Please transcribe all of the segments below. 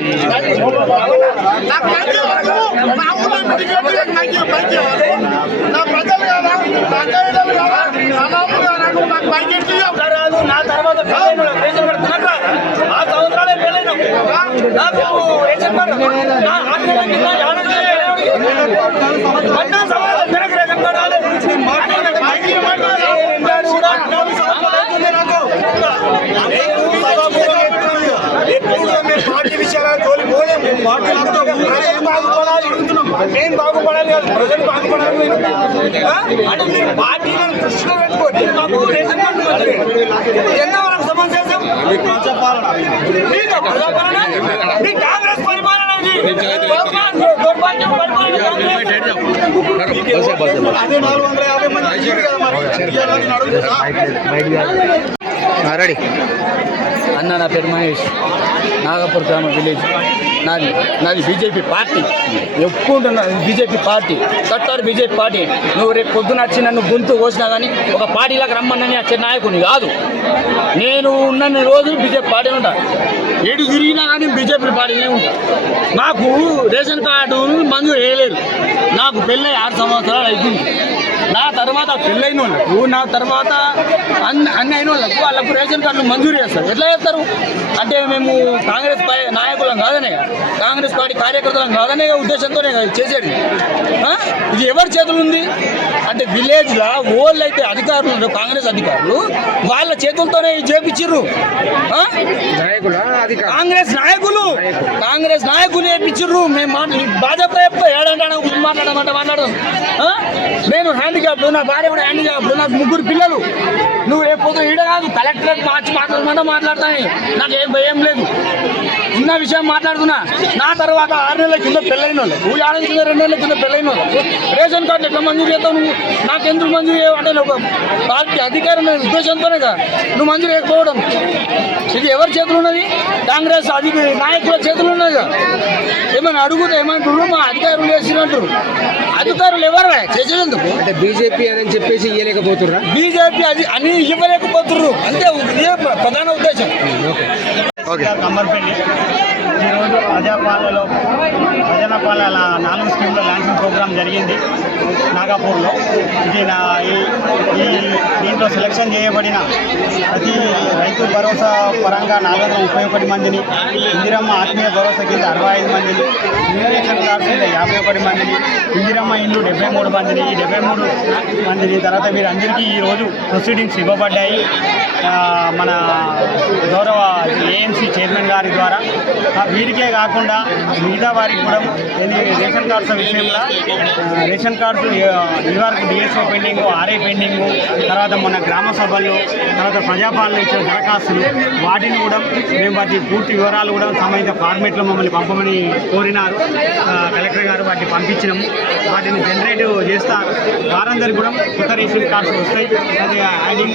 Thank you. Party విషయాల తోలి పోలేము. పార్టీ ప్రజలు బాగుపడాలి. మేము బాగుపడాలి కాదు ప్రజలు బాగుపడాలి అంటే మీరు పార్టీలను దృష్టిలో పెట్టుకోండి మాకు రేషన్ కార్డు మంచిది. ఎంతవరకు సమంజసం? ప్రజాపాలన. మీ కాంగ్రెస్ పరిపాలన రెడీ అన్న నా పేరు మహేష్. నాగపూర్ గ్రామ విలేజ్. నాది నాది బీజేపీ పార్టీ. ఎప్పుడున్నా బీజేపీ పార్టీ. కట్టారు బీజేపీ పార్టీ. నువ్వు రేపు పొద్దున వచ్చి నన్ను గొంతు కోసినా కానీ ఒక పార్టీలకు రమ్మన్నని వచ్చే నాయకుని కాదు. నేను ఉన్న రోజులు బీజేపీ పార్టీ ఉంటాను ఏడు తిరిగినా కానీ బీజేపీ పార్టీనే ఉంటాం నాకు రేషన్ కార్డు మంజూరు వేయలేదు నాకు పెళ్ళై ఆరు సంవత్సరాలు అవుతుంది నా తర్వాత పెళ్ళైన వాళ్ళకు నా తర్వాత అన్ని అన్ని అయిన వాళ్ళకు వాళ్ళకు రేషన్ కార్డులు మంజూరు చేస్తారు. ఎట్లా చేస్తారు? అంటే మేము కాంగ్రెస్ నాయకులం కాదనే కాంగ్రెస్ పార్టీ కార్యకర్తలం కాదనే ఉద్దేశంతోనే చేసేది. ఇది ఎవరి చేతులు ఉంది? అంటే విలేజ్లో ఓళ్ళు అయితే అధికారులు కాంగ్రెస్ అధికారులు వాళ్ళ చేతులతోనే చేపించిర్రు. కాంగ్రెస్ నాయకులు కాంగ్రెస్ నాయకులు వేపించు మేము భాజపా చెప్తా ఏడంటే మాట్లాడమంటే మాట్లాడదాం. నేను హ్యాండిక్యాప్ నా భార్య కూడా హ్యాండిక్యాప్ నాకు ముగ్గురు పిల్లలు. నువ్వు ఏ పోతే ఈడ కాదు కలెక్టరేట్ మార్చి మాట్లాడమంటే మాట్లాడతాను. నాకు ఏం భయం లేదు. ఉన్న విషయం మాట్లాడుతున్నా. నా తర్వాత ఆరు నెలల కింద పెళ్ళైన వాళ్ళు నువ్వు ఏడాది కింద రెండు నెలల కింద పెళ్ళైన వాళ్ళు రేషన్ కార్డు ఎట్లా మంజూరు చేస్తావు నువ్వు? నాకు ఎందుకు మంజూరు చేయవు? అంటే ఒక పార్టీ అధికారం అనే ఉద్దేశంతోనే కదా. నువ్వు మంజూరు చేయకపోవడం. ఇది ఎవరి చేతులు ఉన్నది? కాంగ్రెస్ అధిక నాయకుల చేతులు ఉన్నది కదా. ఏమైనా అడుగుతా ఏమంటారు మా అధికారులు చేసినట్టు అధికారులు ఎవరు? చేసేందుకు అంటే బీజేపీ అని చెప్పేసి ఇయ్యలేకపోతుర్రా? బీజేపీ అది అన్ని ఇవ్వలేకపోతున్నారు. అంతే ఇదే ప్రధాన ఉద్దేశం. కమ్మర్పల్లి. ఈరోజు ప్రజాపాలలో ప్రజాపాలన నాలుగు స్కీమ్ల లాంచింగ్ ప్రోగ్రాం జరిగింది నాగాపూర్లో. ఇది నా ఈ దీంట్లో సెలక్షన్ చేయబడిన ప్రతి రైతు భరోసా పరంగా నాలుగు వందల ముప్పై ఒకటి మందిని ఇందిరమ్మ ఆత్మీయ భరోసా కింద అరవై ఐదు మందిని యాభై ఒకటి మందిని ఇందిరమ్మ ఇల్లు డెబ్బై మూడు మందిని ఈ డెబ్బై మూడు మందిని తర్వాత వీరందరికీ ఈరోజు ప్రొసీడింగ్స్ ఇవ్వబడ్డాయి. ఆ, మన గౌరవ ఏఎంసీ చైర్మన్ గారి ద్వారా. వీరికే కాకుండా మిగతా వారికి కూడా రేషన్ కార్డ్స్ విషయంలో రేషన్ కార్డ్స్ ఇదివరకు డిఎస్ఓ పెండింగ్ ఆర్ఏ పెండింగ్ తర్వాత మొన్న గ్రామ సభలు తర్వాత ప్రజాపాలన ఇచ్చిన దరఖాస్తులు వాటిని కూడా మేము వాటి పూర్తి వివరాలు కూడా సంబంధిత ఫార్మేట్లో మమ్మల్ని పంపమని కోరినారు. కలెక్టర్ గారు వాటిని పంపించినాము. వాటిని జనరేట్ చేస్తా వారందరికి కూడా కొత్త రేషన్ కార్డ్స్ వస్తాయి. అది యాడింగ్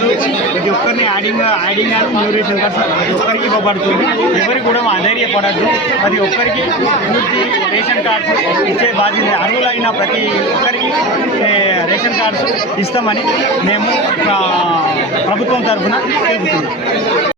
ప్రతి ఒక్కరిని యాడింగ్ యాడింగ్ అని న్యూ రేషన్ కార్డ్స్ ప్రతి ఒక్కరికి ఇవ్వబడుతుంది. ఎవరికి కూడా అధైర్యపడద్దు ప్రతి ఒక్కరికి పూర్తి రేషన్ కార్డ్స్ ఇచ్చే బాధ్యత అర్హులైన ప్రతి ఒక్కరికి రేషన్ కార్డ్స్ ఇస్తామని మేము ప్రభుత్వం తరఫున తెలుపుతున్నాం